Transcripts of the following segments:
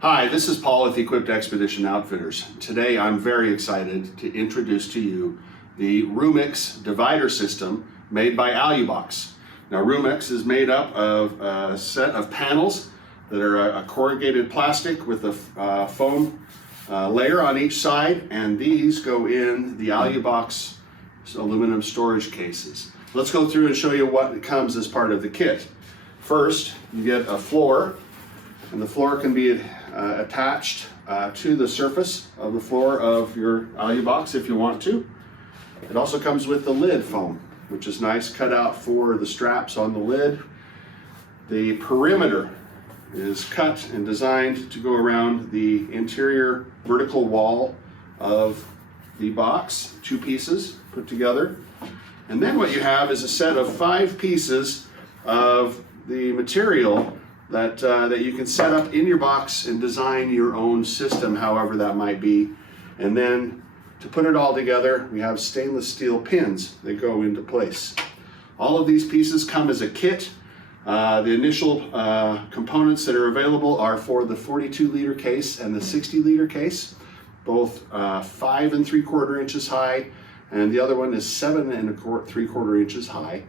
Hi, this is Paul with Equipped Expedition Outfitters. Today I'm very excited to introduce to you the RuumX divider system made by AluBox. Now RuumX is made up of a set of panels that are a corrugated plastic with a foam layer on each side, and these go in the AluBox aluminum storage cases. Let's go through and show you what comes as part of the kit. First, you get a floor, and the floor can be attached to the surface of the floor of your AluBox if you want to. It also comes with the lid foam, which is nice, cut out for the straps on the lid. The perimeter is cut and designed to go around the interior vertical wall of the box, 2 pieces put together. And then what you have is a set of 5 pieces of the material that you can set up in your box and design your own system, however that might be. And then to put it all together, we have stainless steel pins that go into place. All of these pieces come as a kit. The initial components that are available are for the 42-liter case and the 60-liter case, both 5 3/4 inches high, and the other one is 7 3/4 inches high.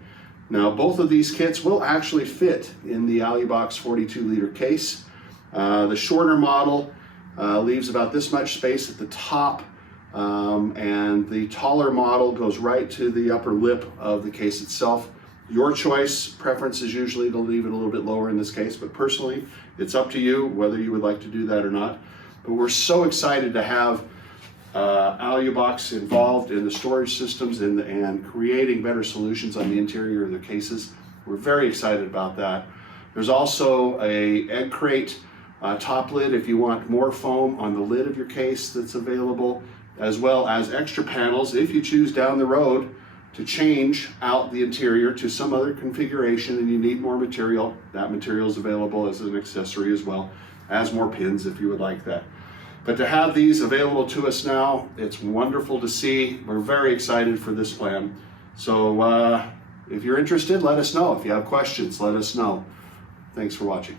Now, both of these kits will actually fit in the AluBox 42-liter case. The shorter model leaves about this much space at the top, and the taller model goes right to the upper lip of the case itself. Your choice, preference is usually to leave it a little bit lower in this case, but personally, it's up to you whether you would like to do that or not. But we're so excited to have AluBox involved in the storage systems and creating better solutions on the interior of the cases. We're very excited about that. There's also a egg crate top lid if you want more foam on the lid of your case that's available, as well as extra panels if you choose down the road to change out the interior to some other configuration and you need more material. That material is available as an accessory as well as more pins if you would like that. But to have these available to us now, it's wonderful to see. We're very excited for this plan. So if you're interested, let us know. If you have questions, let us know. Thanks for watching.